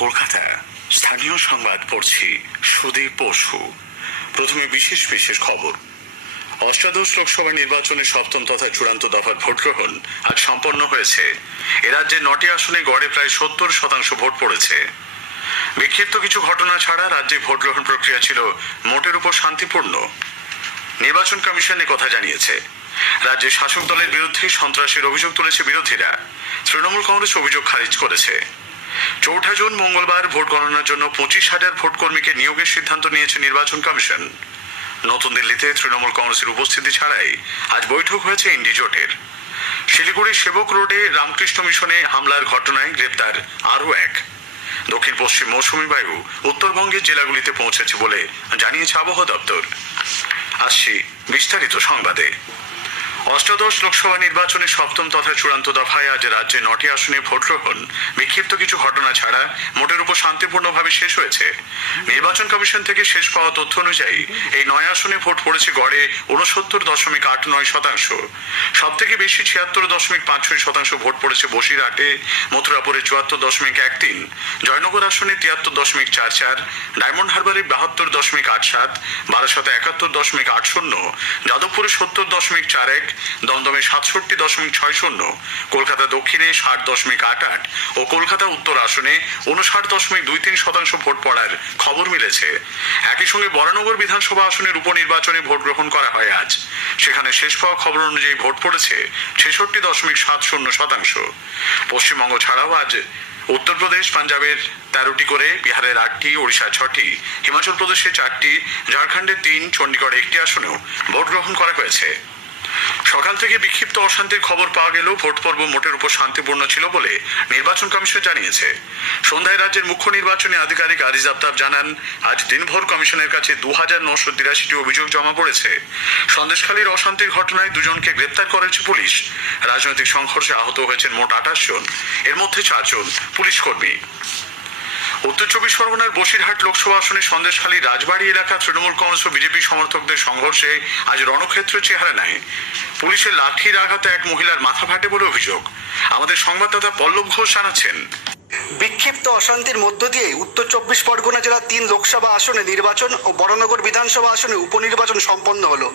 কলকাতা। স্থানীয় সংবাদ পড়ছি সুদীপ বসু। প্রথমে বিশেষ বিশেষ খবর। অষ্টাদশ লোকসভা নির্বাচনের সপ্তম তথা চূড়ান্ত দফার ভোট গ্রহণ আজ সম্পন্ন হয়েছে। এ রাজ্যে 9টি আসনে গড়ে প্রায় 70% ভোট পড়েছে। বিক্ষিপ্ত কিছু ঘটনা ছাড়া রাজ্যে ভোট গ্রহণ প্রক্রিয়া ছিল মোটের উপর শান্তিপূর্ণ। নির্বাচন কমিশন কথা জানিয়েছে, রাজ্যে শাসক দলের বিরুদ্ধে সন্ত্রাসের অভিযোগ তুলেছে বিরোধীরা। তৃণমূল কংগ্রেস অভিযোগ খারিজ করেছে। 4 জুন মঙ্গলবার ভোট গণনার জন্য 25,000 ভোটকর্মীকে নিয়োগের সিদ্ধান্ত নিয়েছে নির্বাচন কমিশন। নতুন দিল্লিতে তৃণমূল কংগ্রেসের উপস্থিতি ছাড়াই আজ বৈঠক হয়েছে ইন্ডি জোটের। শিলিগুড়ির সেবক রোডে রামকৃষ্ণ মিশনে হামলার ঘটনায় গ্রেপ্তার আরও এক। দক্ষিণ পশ্চিম মৌসুমী বায়ু উত্তরবঙ্গের জেলাগুলিতে পৌঁছেছে বলে জানিয়েছে আবহাওয়া দপ্তর। আসছি বিস্তারিত সংবাদে। অষ্টাদশ লোকসভা নির্বাচনের সপ্তম তথা চূড়ান্ত দফায় আজ রাজ্যে 9টি আসনে ভোট গ্রহণ বিক্ষিপ্ত কিছু ঘটনা ছাড়া মোটের উপর শান্তিপূর্ণভাবে শেষ হয়েছে। নির্বাচন কমিশন থেকে শেষ পাওয়া তথ্য অনুযায়ী এই 9 আসনে ভোট পড়েছে গড়ে 69.89%। সব থেকে বেশি 76.56% ভোট পড়েছে বসিরহাটে, মথুরাপুরে 74.13, জয়নগর আসনে 73.44, ডায়মন্ড হারবারে 72.87, বারাসাতে 71.80, যাদবপুরে 70.41, দমদমে 67.60, কলকাতা দক্ষিণে 60.88 ও কলকাতা উত্তর আসনে 59.23% ভোট পড়ার খবর মিলেছে। একই সঙ্গে বরানগর বিধানসভা আসনের উপনির্বাচনে ভোট গ্রহণ করা হয় আজ। সেখানে শেষ পাওয়া খবর অনুযায়ী ভোট পড়েছে 66.70%। পশ্চিমবঙ্গ ছাড়াও আজ উত্তরপ্রদেশ, পাঞ্জাবের 13টি করে, বিহারের 8টি, ওড়িশার 6টি, হিমাচল প্রদেশে 4টি, ঝাড়খণ্ডের 3, চণ্ডীগড়ে 1টি আসনেও ভোট গ্রহণ করা হয়েছে। সকাল থেকে বিক্ষিপ্ত অশান্তির খবর পাওয়া গেলেও ভোট পর্ব মোটের উপর শান্তিপূর্ণ ছিল বলে নির্বাচন কমিশন জানিয়েছে। সন্ধ্যায় রাজ্যের মুখ্য নির্বাচনী আধিকারিক আরিজ আফতাব জানান, আজ দিনভর কমিশনের কাছে 2983টি অভিযোগ জমা পড়েছে। সন্দেশখালীর অশান্তির ঘটনায় 2 জনকে গ্রেপ্তার করেছে পুলিশ। রাজনৈতিক সংঘর্ষে আহত হয়েছেন মোট 28 জন, এর মধ্যে 4 জন পুলিশ কর্মী। উত্তর 24 পরগনার বসিরহাট লোকসভা আসনে সন্দেশখালী রাজবাড়ি এলাকা তৃণমূল কংগ্রেস ও বিজেপি সমর্থকদের সংঘর্ষে আজ রণক্ষেত্র চেহারা নেয়। পুলিশের লাঠির আঘাতে এক মহিলার মাথা ফাটে বলে অভিযোগ। আমাদের সংবাদদাতা পল্লব ঘোষ জানাচ্ছেন। বিক্ষিপ্ত অশান্তির মধ্য দিয়ে উত্তর 24 পরগনা জেলার 3 লোকসভা আসনে নির্বাচন ও বরানগর বিধানসভা আসনে উপনির্বাচন সম্পন্ন হলো।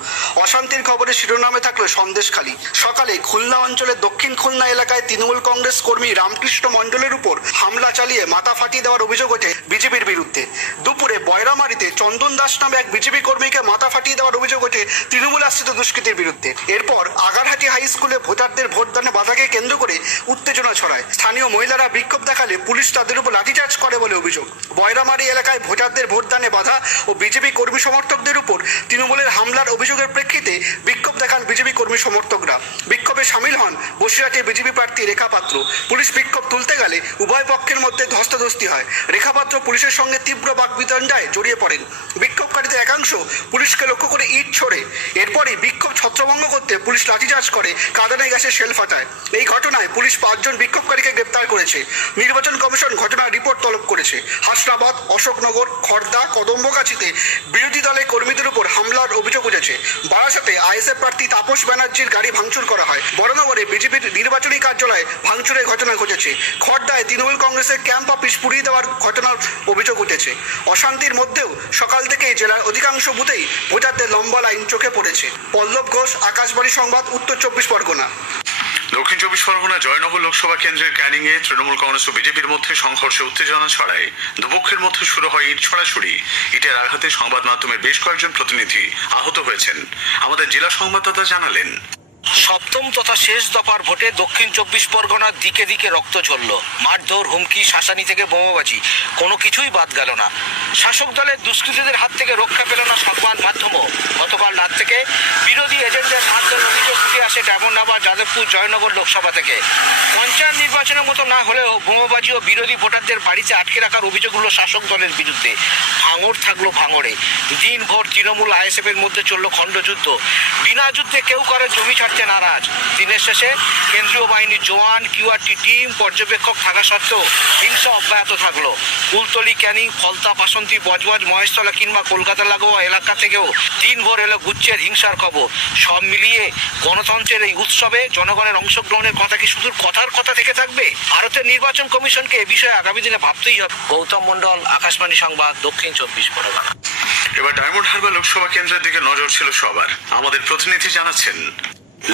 অশান্তির খবরে শিরোনামে থাকলো সন্দেশখালী। সকালে খুলনা অঞ্চলের দক্ষিণ খুলনা এলাকায় তৃণমূল কংগ্রেস কর্মী রামকৃষ্ণ মণ্ডলের উপর হামলা চালিয়ে মাথা ফাটিয়ে দেওয়ার অভিযোগ ওঠে বিজেপির বিরুদ্ধে। দুপুরে বয়রামারিতে চন্দন দাস নামে এক বিজেপি কর্মীকে মাথা ফাটিয়ে দেওয়ার অভিযোগ ওঠে তৃণমূল আশ্রিত দুষ্কৃতীর বিরুদ্ধে। এরপর আগারহাটি হাই স্কুলে ভোটারদের ভোটদানে বাধাকে কেন্দ্র করে উত্তেজনা ছড়ায়। স্থানীয় মহিলারা বিক্ষোভ দেখালে পুলিশ তাদের উপর লাঠিচার্জ করে বলে অভিযোগ। বয়রামারি এলাকায় ভোটারদের ভোটদানে বাধা ও বিজেপি কর্মী সমর্থকদের উপর তৃণমূলের হামলার অভিযোগের প্রেক্ষিতে বিক্ষোভ দেখান বিজেপি কর্মী সমর্থকরা। বিক্ষোভে সামিল হন বসিরহাটের বিজেপি প্রার্থী রেখা পাত্র। পুলিশ বিক্ষোভ তুলতে গেলে উভয় পক্ষের মধ্যে ধস্তাধস্তি হয়। রেখা পাত্র পুলিশের সঙ্গে তীব্র বাকবিতণ্ডায় জড়িয়ে পড়েন। বিক্ষোভকারীদের একাংশ পুলিশকে লক্ষ্য করে ইট ছোড়ে। এরপরই বিক্ষোভ ছত্রভঙ্গ করতে পুলিশ লাঠিচার্জ করে, কাঁদানে গ্যাসের শেল ফাটায়। এই ঘটনায় পুলিশ 5 জন বিক্ষোভকারীকে গ্রেপ্তার করেছে। নির্বাচন কমিশন ঘটনার রিপোর্ট তলব করেছে। হাসনাবাদ, অশোকনগর, খড়দা, কদম্বগাছিতে বিরোধী দলের কর্মীদের উপর হামলার অভিযোগ উঠেছে। বারাসাতে আইএসএফ প্রার্থী তাপস ব্যানার্জির গাড়ি ভাঙচুর করা হয়। বরানগরে বিজেপির নির্বাচনী কার্যালয়ে ভাঙচুরের ঘটনা ঘটেছে। খড়দায় তৃণমূল কংগ্রেসের ক্যাম্প অফিস পুড়িয়ে দেওয়ার ঘটনার অভিযোগ উঠেছে। অশান্তির মধ্যেও সকাল থেকেই জেলার অধিকাংশ বুথেই ভোটারদের লম্বা লাইন চোখে পড়েছে। পল্লব ঘোষ, আকাশবাণী সংবাদ, উত্তর 24 পরগনা। দক্ষিণ 24 পরগনা জয়নগর লোকসভা কেন্দ্রের ক্যানিংয়ে তৃণমূল কংগ্রেস ও বিজেপির মধ্যে সংঘর্ষে উত্তেজনা ছড়ায়। দুপক্ষের মধ্যে শুরু হয় ইট ছড়াছড়ি। ইটের আঘাতে সংবাদ মাধ্যমের বেশ কয়েকজন প্রতিনিধি আহত হয়েছেন। আমাদের জেলা সংবাদদাতা জানালেন, সপ্তম তথা শেষ দফার ভোটে দক্ষিণ 24 পরগনার দিকে দিকে রক্ত ঝরল। মারধর, হুমকি, শাসানি থেকে বোমাবাজি, কোনো কিছুই বাদ গেল না। শাসক দলের দুষ্কৃতীদের হাত থেকে রক্ষা পেল না সংবাদ মাধ্যমও। গতকাল রাত থেকে বিরোধী এজেন্টদের মারধর অভিযোগ উঠে আসে ডায়মন্ড হারবার, যাদবপুর, জয়নগর লোকসভা থেকে। পঞ্চায়েত নির্বাচনের মতো না হলেও বোমাবাজি ও বিরোধী ভোটারদের বাড়িতে আটকে রাখার অভিযোগ হলো শাসক দলের বিরুদ্ধে। ভাঙড় থাকলো ভাঙড়ে। দিনভর তৃণমূল আইএসএফের মধ্যে চলল খণ্ডযুদ্ধ। বিনা যুদ্ধে কেউ কারো জমি ছাড়তে দিতে নারাজ। দিনের শেষে কেন্দ্রীয় বাহিনীর জওয়ান, কিউআরটি টিম, পর্যবেক্ষক থাকা সত্ত্বেও হিংসা অব্যাহত থাকলো। কুলতলি, ক্যানিং, ফলতা, বাসন্তী, বজবজ, মহেশতলা কিংবা কলকাতা লাগোয়া এলাকা থেকেও দিনভর এলো গুচ্ছের হিংসার খবর। সব মিলিয়ে গণতন্ত্রের এই উৎসবে জনগণের অংশগ্রহণের কথা কি শুধু কথার কথা থেকে থাকবে? ভারতের নির্বাচন কমিশনকে এ বিষয়ে আগামী দিনে ভাবতেই হবে। গৌতম মণ্ডল, আকাশবাণী সংবাদ, দক্ষিণ 24 পরগনা। এবার ডায়মন্ড হারবার লোকসভা কেন্দ্রের দিকে নজর ছিল সবার। আমাদের প্রতিনিধি জানাচ্ছেন,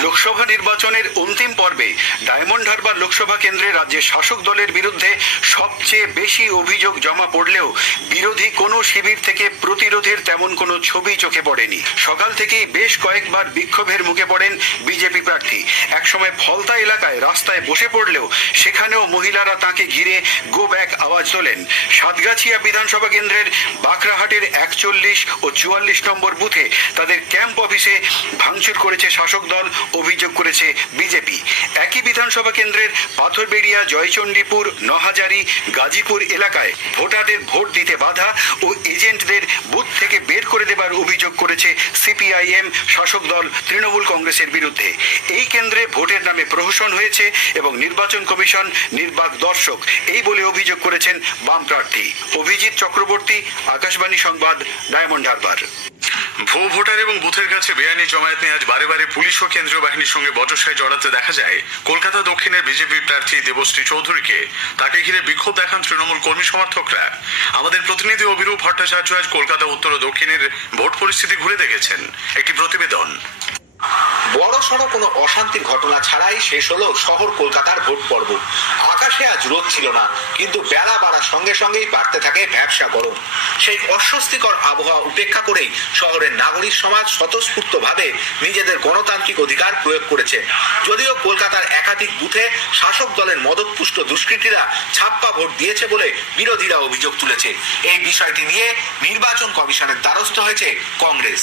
লোকসভা নির্বাচনের অন্তিম পর্বে ডায়মন্ড হারবার লোকসভা কেন্দ্রে রাজ্যের শাসক দলের বিরুদ্ধে সবচেয়ে বেশি অভিযোগ জমা পড়লেও বিরোধী কোনো শিবির থেকে প্রতিরোধের তেমন কোনো ছবি চোখে পড়েনি। সকাল থেকেই বেশ কয়েকবার বিক্ষোভের মুখে পড়েন বিজেপি প্রার্থী। একসময় ফলতা এলাকায় রাস্তায় বসে পড়লেও সেখানেও মহিলারা তাকে ঘিরে গো ব্যাক আওয়াজ তোলেন। সাতগাছিয়া বিধানসভা কেন্দ্রের বাঁকড়াহাটের 41 ও 44 নম্বর বুথে তাদের ক্যাম্প অফিসে ভাঙচুর করেছে শাসক দল, অভিযোগ করেছে বিজেপি। একই বিধানসভা কেন্দ্রের পাথরবেড়িয়া, জয়চণ্ডীপুর, নহাজারি, গাজীপুর এলাকায় ভোটারদের ভোট দিতে বাধা ও এজেন্টদের বুথ থেকে বের করে দেবার অভিযোগ করেছে সিপিআইএম, শাসক দল তৃণমূল কংগ্রেসের বিরুদ্ধে। এই কেন্দ্রে ভোটের নামে প্রহসন হয়েছে এবং নির্বাচন কমিশন নির্বাক দর্শক, এই বলে অভিযোগ করেছেন বাম প্রার্থী। অভিজিৎ চক্রবর্তী, আকাশবাণী সংবাদ, ডায়মন্ড হারবার। ভুয়ো ভোটার এবং বুথের কাছে বেআইনি জমায়েত নিয়ে আজ বারে বারে পুলিশ ও কেন্দ্রীয় বাহিনীর সঙ্গে বচসায় জড়াতে দেখা যায় কলকাতা দক্ষিণের বিজেপি প্রার্থী দেবশ্রী চৌধুরীকে। তাকে ঘিরে বিক্ষোভ দেখান তৃণমূল কর্মী সমর্থকরা। আমাদের প্রতিনিধি অভিরূপ ভট্টাচার্য আজ কলকাতা উত্তর ও দক্ষিণের ভোট পরিস্থিতি ঘুরে দেখেছেন। একটি প্রতিবেদন। বড় সড়ো কোনো অশান্তির ঘটনা ছাড়াই শেষ হলো শহর কলকাতার ভোট পর্ব। আকাশে আজ রোদ ছিল না, কিন্তু বেলা বাড়ার সঙ্গে সঙ্গেই বাড়তে থাকে ভ্যাপসা গরম। সেই অস্বস্তিকর আবহাওয়া উপেক্ষা করেই শহরের নাগরিক সমাজ স্বতঃস্ফূর্তভাবে নিজেদের গণতান্ত্রিক অধিকার প্রয়োগ করেছে। যদিও কলকাতার একাধিক বুথে শাসক দলের মদতপুষ্ট দুষ্কৃতীরা ছাপ্পা ভোট দিয়েছে বলে বিরোধীরা অভিযোগ তুলেছে। এই বিষয়টি নিয়ে নির্বাচন কমিশনের দ্বারস্থ হয়েছে কংগ্রেস।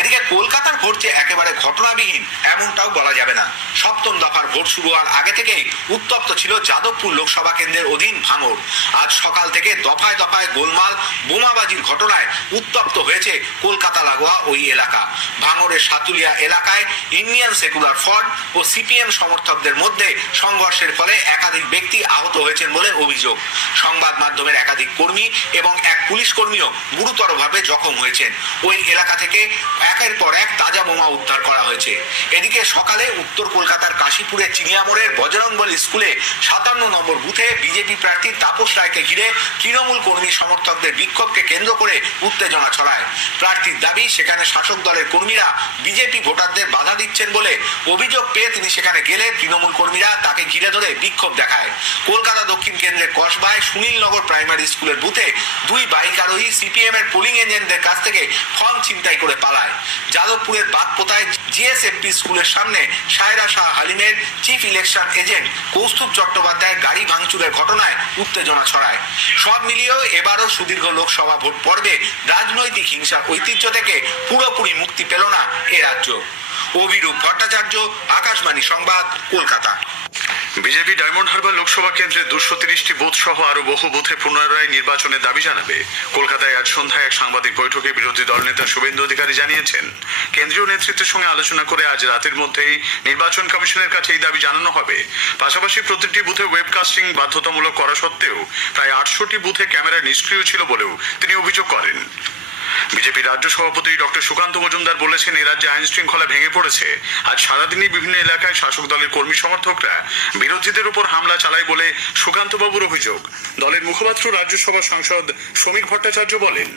এদিকে কলকাতার ভোট যে একেবারে ঘটনাবিহীন এমনটাও বলা যাবে না। সপ্তম দফার ভোট শুরু হওয়ার আগে থেকেই উত্তপ্ত ছিল যাদবপুর লোকসভা কেন্দ্রের অধীন ভাঙড়। আজ সকাল থেকে দফায় দফায় গোলমাল, বোমাবাজির ঘটনায় উত্তপ্ত হয়েছে কলকাতা লাগোয়া ওই এলাকা। ভাঙড়ের সাতুলিয়া এলাকায় ইন্ডিয়ান সেকুলার ফ্রন্ট ও সিপিএম সমর্থকদের মধ্যে সংঘর্ষের ফলে একাধিক ব্যক্তি আহত হয়েছেন বলে অভিযোগ। সংবাদ মাধ্যমের একাধিক কর্মী এবং এক পুলিশ কর্মীও গুরুতরভাবে জখম হয়েছেন। ওই এলাকা থেকে একের পর এক তাজা বোমা উদ্ধার করা হয়েছে। এদিকে সকালে উত্তর কলকাতার কাশীপুরের চিনিয়ামোড়ের বজরংবলী স্কুলে 57 নম্বর বুথে বিজেপি প্রার্থী তাপস রায়কে ঘিরে তৃণমূল কর্মী সমর্থকদের বিক্ষোভকে কেন্দ্র করে উত্তেজনা ছড়ায়। প্রার্থীর দাবি, সেখানে শাসক দলের কর্মীরা বিজেপি ভোটারদের বাধা দিচ্ছেন বলে অভিযোগ পেয়ে তিনি সেখানে গেলে তৃণমূল কর্মীরা তাকে ঘিরে ধরে বিক্ষোভ দেখায়। কলকাতা দক্ষিণ কেন্দ্রের কসবায় সুনীলনগর প্রাইমারি স্কুলের বুথে 2 বাইক আরোহী সিপিএম এর পোলিং এজেন্টদের কাছ থেকে ফর্ম ছিনতাই করে পালায়। যাদবপুরের বাগপোতায় জিএসএফপি স্কুলের সামনে সায়রা শাহ হালিমের চিফ ইলেকশন এজেন্ট কৌস্তুভ চট্টোপাধ্যায়ের গাড়ি ভাঙচুরের ঘটনায় উত্তেজনা ছড়ায়। সব মিলিয়েও এবারও সুদীর্ঘ লোকসভা ভোট পর্বে রাজনৈতিক হিংসার ঐতিহ্য থেকে পুরোপুরি মুক্তি পেল না এ রাজ্য। অভিরূপ ভট্টাচার্য, আকাশবাণী সংবাদ, কলকাতা। বিজেপি ডায়মন্ড হারবার লোকসভা কেন্দ্রে 230টি বুথ সহ আরো বহু বুথে পুনরায় নির্বাচনের দাবি জানাবে। কলকাতায় আজ সন্ধ্যায় এক সাংবাদিক বৈঠকে বিরোধী দলনেতা শুভেন্দু অধিকারী জানিয়েছেন, কেন্দ্রীয় নেতৃত্বের সঙ্গে আলোচনা করে আজ রাতের মধ্যেই নির্বাচন কমিশনের কাছে এই দাবি জানানো হবে। পাশাপাশি প্রতিটি বুথে ওয়েবকাস্টিং বাধ্যতামূলক করা সত্ত্বেও প্রায় 800টি বুথে ক্যামেরা নিষ্ক্রিয় ছিল বলেও তিনি অভিযোগ করেন। বিজেপি রাজ্য সভাপতি ডক্টর সুকান্ত মজুমদার বলেছেন, এই রাজ্যে আইন শৃঙ্খলা ভেঙে পড়েছে। আজ সারাদিনই বিভিন্ন এলাকায় শাসক দলের কর্মী সমর্থকরা বিরোধীদের উপর হামলা চালায় বলে সুকান্তবাবুর অভিযোগ। দলের মুখপাত্র রাজ্যসভা সাংসদ শ্রমিক ভট্টাচার্য বলেন,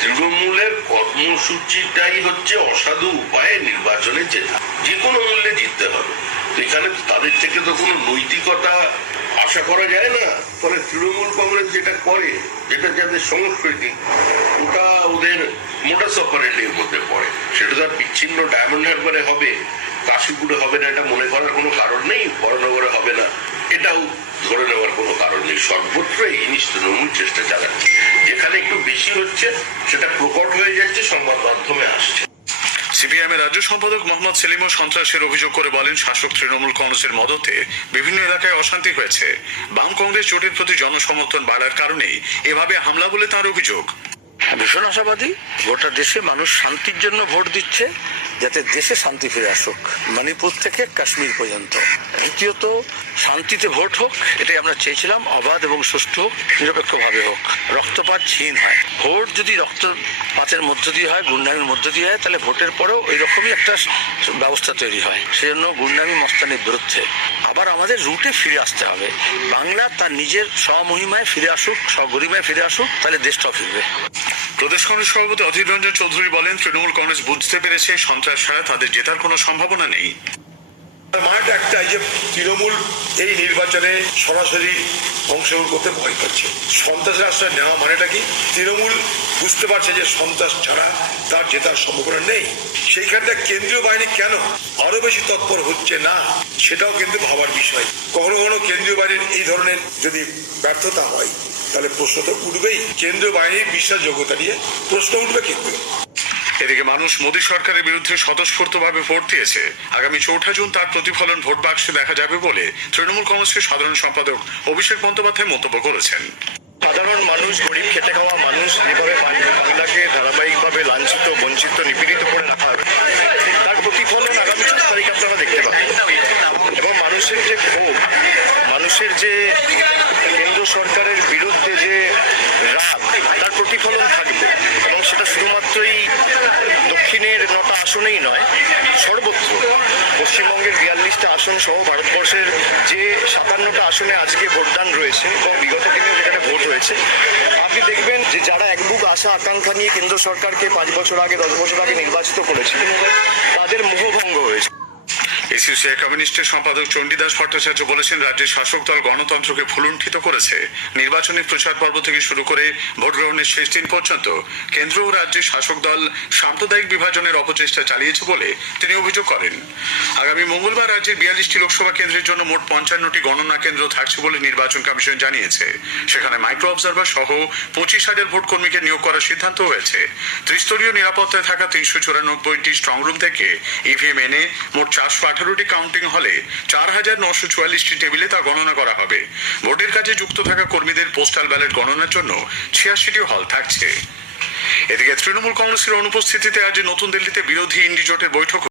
তৃণমূলের কর্মসূচিটাই হচ্ছে অসাধু উপায়ে নির্বাচনে জেতা, যে কোনো মূল্যে জিততে হবে। এখানে তাদের থেকে তো কোনো নৈতিকতা আশা করা যায় না। ফলে তৃণমূল কংগ্রেস যেটা করে, যেটা যাদের সংস্কৃতি, ওটা ওদের মোটাস অপারেন্ডির মধ্যে পড়ে। সেটা তো আর বিচ্ছিন্ন ডায়মন্ড হারবারে হবে, কাশীপুরে হবে না এটা মনে করার কোনো কারণ নেই, বড়নগরে হবে না এটাও ধরে নেওয়ার কোনো কারণ নেই। সর্বত্র এই জিনিস তৃণমূল চেষ্টা চালাচ্ছে। যেখানে একটু বেশি হচ্ছে সেটা প্রকট হয়ে যাচ্ছে, সংবাদ মাধ্যমে আসছে। সিপিআইএম এর রাজ্য সম্পাদক মোহাম্মদ সেলিমও সন্ত্রাসের অভিযোগ করে বলেন, শাসক তৃণমূল কংগ্রেসের মদতে বিভিন্ন এলাকায় অশান্তি হয়েছে। বাম কংগ্রেস জোটের প্রতি জনসমর্থন বাড়ার কারণেই এভাবে হামলা বলে তার অভিযোগ। ভীষণ আশাবাদী। গোটা দেশে মানুষ শান্তির জন্য ভোট দিচ্ছে যাতে দেশে শান্তি ফিরে আসুক, মণিপুর থেকে কাশ্মীর পর্যন্ত। দ্বিতীয়ত, শান্তিতে ভোট হোক, এটাই আমরা চেয়েছিলাম, অবাধ এবং সুষ্ঠু নিরপেক্ষভাবে হোক, রক্তপাতহীন হয়। ভোট যদি রক্তপাতের মধ্য দিয়ে হয়, গুন্ডামির মধ্য দিয়ে হয়, তাহলে ভোটের পরেও ওই রকমই একটা ব্যবস্থা তৈরি হয়। সেজন্য গুন্ডামি মস্তানির বিরুদ্ধে আবার আমাদের রুটে ফিরে আসতে হবে। বাংলা তার নিজের স্বমহিমায় ফিরে আসুক, স্বগরিমায় ফিরে আসুক, তাহলে দেশটাও ফিরবে। প্রদেশ কংগ্রেস সভাপতি অধীর রঞ্জন চৌধুরী বলেন, তৃণমূল কংগ্রেস বুঝতে পেরেছে সন্ত্রাস ছাড়া তাদের জেতার কোনো সম্ভাবনা নেই। মানেটা একটাই যে তৃণমূল এই নির্বাচনে সরাসরি অংশগ্রহণ করতে ভয় পাচ্ছে। সন্ত্রাসের আশ্রয় নেওয়া মানেটা কি? তৃণমূল বুঝতে পারছে যে সন্ত্রাস ছাড়া তার জেতার সম্ভাবনা নেই। সেইখানটা কেন্দ্রীয় বাহিনী কেন আরো বেশি তৎপর হচ্ছে না, সেটাও কিন্তু ভাবার বিষয়। কখনো কখনো কেন্দ্রীয় বাহিনীর এই ধরনের যদি ব্যর্থতা হয়, তাহলে প্রশ্ন তো উঠবেই। কেন্দ্রীয় বাহিনীর বিশ্বাসযোগ্যতা নিয়ে প্রশ্ন উঠবে কিন্তু। এদিকে মানুষ মোদী সরকারের বিরুদ্ধে স্বতঃস্ফূর্তভাবে ভোট দিয়েছে। আগামী 4 জুন তার প্রতিফলন ভোট বাক্সে দেখা যাবে বলে তৃণমূল কংগ্রেসের সাধারণ সম্পাদক অভিষেক বন্দ্যোপাধ্যায় মন্তব্য করেছেন। সাধারণ মানুষ, গরিব খেটে খাওয়া মানুষ যেভাবে বাংলাকে ধারাবাহিকভাবে লাঞ্ছিত, বঞ্চিত, নিপীড়িত করে রাখা হবে, তার প্রতিফলন আগামী 4 তারিখ আপনারা দেখতে পাবেন। এবং মানুষের যে ক্ষোভ, মানুষের যে কেন্দ্র সরকারের বিরুদ্ধে যে রাগ, তার প্রতিফলন থাকবে। এবং সেটা শুধুমাত্রই দক্ষিণের 9টা আসনেই নয়, সর্বত্র পশ্চিমবঙ্গের 42টা আসন সহ ভারতবর্ষের যে 57টা আসনে আজকে ভোটদান রয়েছে এবং বিগত দিনেও যেখানে ভোট হয়েছে, আপনি দেখবেন যে যারা একবুক আশা আকাঙ্ক্ষা নিয়ে কেন্দ্র সরকারকে 5 বছর আগে, 10 বছর আগে নির্বাচিত করেছিল, তাদের মোহভঙ্গ হয়েছে। এসইউসিআই কমিউনিস্টের সম্পাদক চণ্ডীদাস ভট্টাচার্য বলেছেন, রাজ্যের শাসক দল গণতন্ত্রকে ভুলুণ্ঠিত করেছে। নির্বাচনী প্রচার পর্ব থেকে শুরু করে ভোট গ্রহণের শেষ দিন পর্যন্ত কেন্দ্র ও রাজ্যের শাসক দল সাম্প্রদায়িক বিভাজনের অপচেষ্টা চালিয়েছে বলে তিনি অভিযোগ করেন। আগামী মঙ্গলবার রাজ্যের 42টি লোকসভা কেন্দ্রের জন্য মোট 55টি গণনা কেন্দ্র থাকছে বলে নির্বাচন কমিশন জানিয়েছে। সেখানে মাইক্রো অবজারভার সহ 25,000 ভোট কর্মীকে নিয়োগ করার সিদ্ধান্ত হয়েছে। ত্রিস্তরীয় নিরাপত্তায় থাকা 394টি স্ট্রংরুম থেকে ইভিএম এনে মোট 418টি কাউন্টিং হলে 4,944টি টেবিলে তা গণনা করা হবে। ভোটের কাজে যুক্ত থাকা কর্মীদের পোস্টাল ব্যালট গণনার জন্য 86টি হল থাকছে। এদিকে তৃণমূল কংগ্রেসের অনুপস্থিতিতে আজ নতুন দিল্লিতে বিরোধী ইন্ডি জোটের বৈঠক